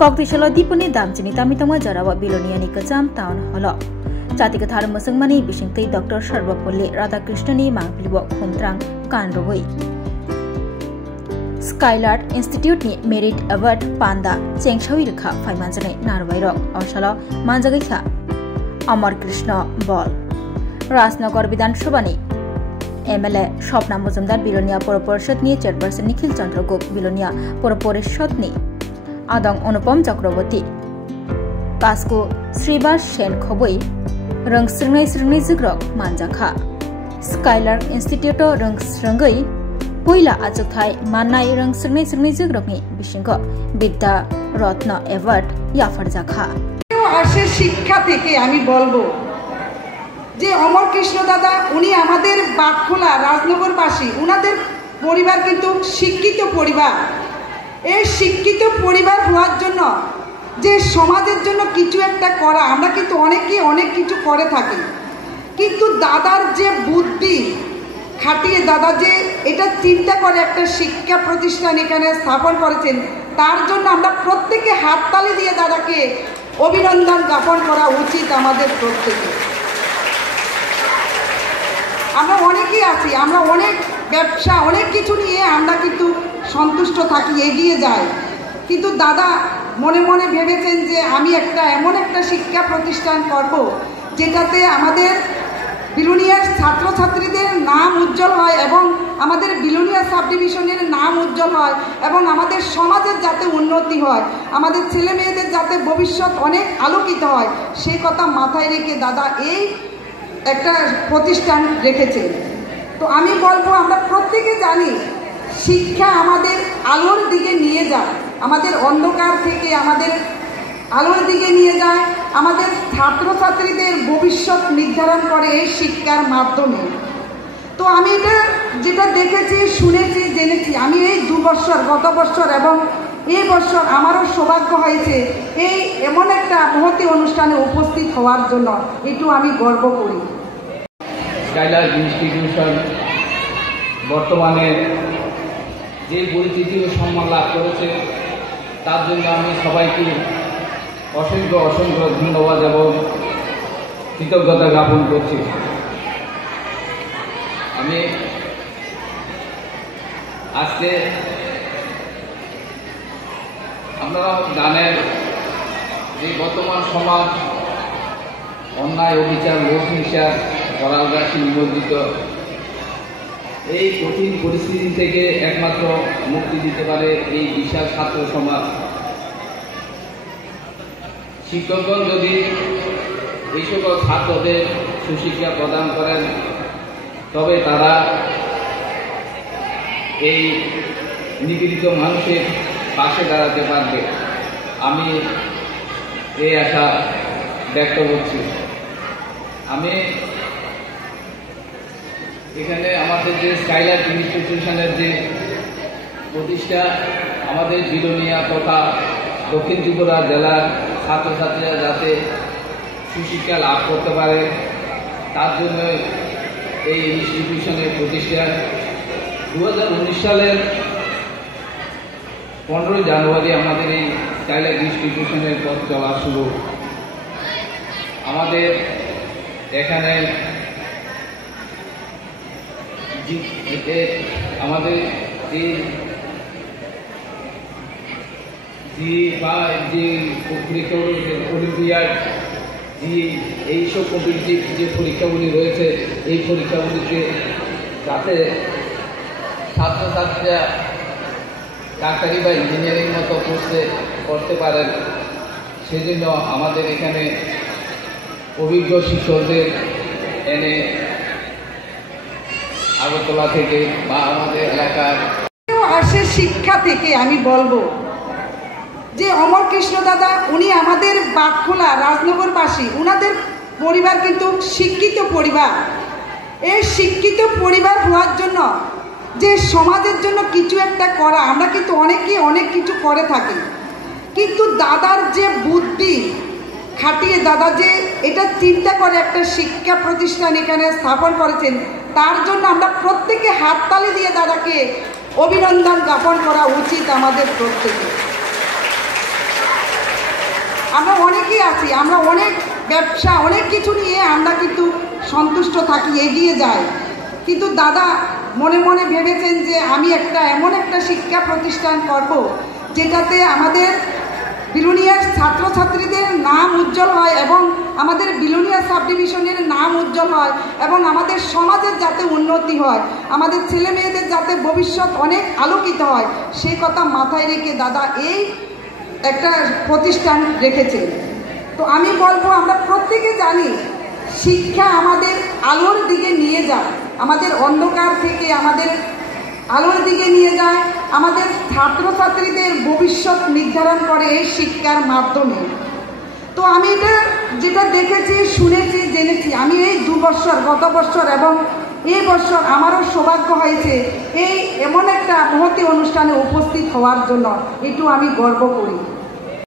Koktisalo dipuni damchini tamitama jarawa biloniani kacham town holo. Chatika thar musangmani bishingtai Dr. Sarvapalli Radhakrishnani mangpilibo khumtrang kanroboi. Skylark Institute ni Merit Award Panda Chengchawi rekha phaimanjane narwairok awsalo manjagaikha Amar Krishna Ball. Rajnagar Vidhan Sabha ni MLA Shopna Muzumdar Bilonia Pura Parishad ni Chairperson Nikhil Chandra Gop Bilonia Pura Parishad ni Adang Anupam Chakraborty Kasko Sribas Shen Khoboi Rungsrngai Zigrok Manjakha Skylark Institute Rungsrngai Poila Achukthai Manai Rungsrngai Zigrokni Bishingo Bidya Ratna Award Yafarjakha আসে শিক্ষা থেকে আমি বলবো যে অমর কৃষ্ণ দাদা উনি আমাদের বাটখোলা রাজনগরবাসী উনাদের পরিবার কিন্তু শিক্ষিত পরিবার এই শিক্ষিত পরিবার হওয়ার জন্য যে সমাজের জন্য কিছু একটা করা আমরা কিন্তু অনেকেই অনেক কিছু করে থাকি কিন্তু দাদার যে বুদ্ধি খাটিয়ে দাদা যে এটা চিন্তা করে একটা শিক্ষা প্রতিষ্ঠান এখানে স্থাপন করেছেন তার জন্য আমরা প্রত্যেকে হাততালি দিয়ে দাদাকে অভিনন্দন জ্ঞাপন করা উচিত আমাদের প্রত্যেকে আমরা অনেকেই আছি আমরা অনেক ব্যবসা অনেক কিছু নিয়ে আমরা কিন্তু সন্তুষ্ট থাকি এগিয়ে যাই কিন্তু দাদা মনে মনে ভেবেছেন যে আমি একটা এমন একটা শিক্ষা প্রতিষ্ঠান করব যেটাতে আমাদের বিলোনিয়ার ছাত্রছাত্রীদের নাম উজ্জ্বল হয় এবং আমাদের বিলোনিয়া সাব ডিভিশনের নাম উজ্জ্বল হয় এবং আমাদের সমাজের যাতে উন্নতি হয় আমাদের ছেলে মেয়েদের যাতে ভবিষ্যৎ অনেক আলোকিত হয় সেই কথা মাথায় রেখে দাদা এই একটা প্রতিষ্ঠান রেখেছে তো আমি বলবো আমরা প্রত্যেকে জানি শিক্ষা আমাদের আলোর দিকে নিয়ে যায় আমাদের অন্ধকার থেকে আমাদের আলোর দিকে নিয়ে যায় আমাদের ছাত্রছাত্রীদের ভবিষ্যৎ নির্ধারণ করে এই শিক্ষার মাধ্যমে তো আমি এটা যেটা দেখেছি শুনেছি জেনেছি আমি এই গত বছর এবং এই বছর আমারও সৌভাগ্য হয়েছে এই এমন একটা মহতী অনুষ্ঠানে উপস্থিত হওয়ার জন্য একটু আমি গর্ব করি স্কাইলার্ক ইনস্টিটিউশন বর্তমানে যে পরিচিতি ও সম্মান লাভ করেছে তার জন্য আমি সবাইকে অসংখ্য ধন্যবাদ এবং কৃতজ্ঞতা জ্ঞাপন করছি আমি আজকে আপনারা জানেন যে বর্তমান সমাজ অন্যায় অবিচার লোক হিংসা দলালরাশি নিবন্ধিত এই কঠিন পরিস্থিতি থেকে একমাত্র মুক্তি দিতে পারে এই বিশাল ছাত্র সমাজ শিক্ষকগণ যদি এই সকল ছাত্রদের সুশিক্ষা প্রদান করেন তবে তারা এই নিপীড়িত মানুষের পাশে দাঁড়াতে পারবে আমি এই আশা ব্যক্ত করছি আমি এখানে আমাদের যে স্কাইলার্ক ইনস্টিটিউশনের যে প্রতিষ্ঠা আমাদের বিলোনিয়া তথা দক্ষিণ ত্রিপুরা জেলার ছাত্রছাত্রীরা যাতে সুশিক্ষা লাভ করতে পারে তার জন্য এই ইনস্টিটিউশনের প্রতিষ্ঠা 2019 সালের 15 জানুয়ারি আমাদের এই স্কাইলার্ক ইনস্টিটিউশনের পথ চলা শুরু আমাদের এখানে আমাদের যে পরীক্ষা অলিম্পিয়াড এইসব কম্পিটিটিভ যে পরীক্ষাগুলি রয়েছে এই পরীক্ষাগুলিতে যাতে ছাত্রছাত্রীরা ডাক্তারি বা ইঞ্জিনিয়ারিং মতো কোর্সে করতে পারেন সেজন্য আমাদের এখানে অভিজ্ঞ শিক্ষকদের এনে আগরতলা থেকে বা আমাদের এলাকার আসে শিক্ষা থেকে আমি বলবো যে অমর কৃষ্ণ দাদা উনি আমাদের বাটখোলা রাজনগরবাসী উনাদের পরিবার কিন্তু শিক্ষিত পরিবার এই শিক্ষিত পরিবার হওয়ার জন্য যে সমাজের জন্য কিছু একটা করা আমরা কিন্তু অনেকেই অনেক কিছু করে থাকি কিন্তু দাদার যে বুদ্ধি খাটিয়ে দাদা যে এটা চিন্তা করে একটা শিক্ষা প্রতিষ্ঠান এখানে স্থাপন করেছেন তার জন্য আমরা প্রত্যেকে হাততালি দিয়ে দাদাকে অভিনন্দন জ্ঞাপন করা উচিত আমাদের প্রত্যেকে আমরা অনেকেই আছি, আমরা অনেক ব্যবসা অনেক কিছু নিয়ে আমরা কিন্তু সন্তুষ্ট থাকি, এগিয়ে যাই। কিন্তু দাদা মনে মনে ভেবেছেন যে আমি এমন একটা শিক্ষা প্রতিষ্ঠান করব যেটাতে আমাদের বিলোনিয়ার ছাত্রছাত্রীদের নাম উজ্জ্বল হয় এবং আমাদের বিলোনিয়া সাব ডিভিশনের নাম উজ্জ্বল হয় এবং আমাদের সমাজের যাতে উন্নতি হয়, আমাদের ছেলে মেয়েদের যাতে ভবিষ্যৎ অনেক আলোকিত হয়, সেই কথা মাথায় রেখে দাদা এই একটা প্রতিষ্ঠান রেখেছে। তো আমি বলবো, আমরা প্রত্যেকে জানি শিক্ষা আমাদের আলোর দিকে নিয়ে যায়, আমাদের অন্ধকার থেকে আমাদের আলোর দিকে নিয়ে যায়, আমাদের ছাত্রছাত্রীদের ভবিষ্যৎ নির্ধারণ করে এই শিক্ষার মাধ্যমে। তো আমি এটা যেটা দেখেছি, শুনেছি, জেনেছি, আমি এই 2 বছর, গত বছর এবং এই বছর আমারও সৌভাগ্য হয়েছে এই এমন একটা মহতী অনুষ্ঠানে উপস্থিত হওয়ার জন্য, একটু আমি গর্ব করি।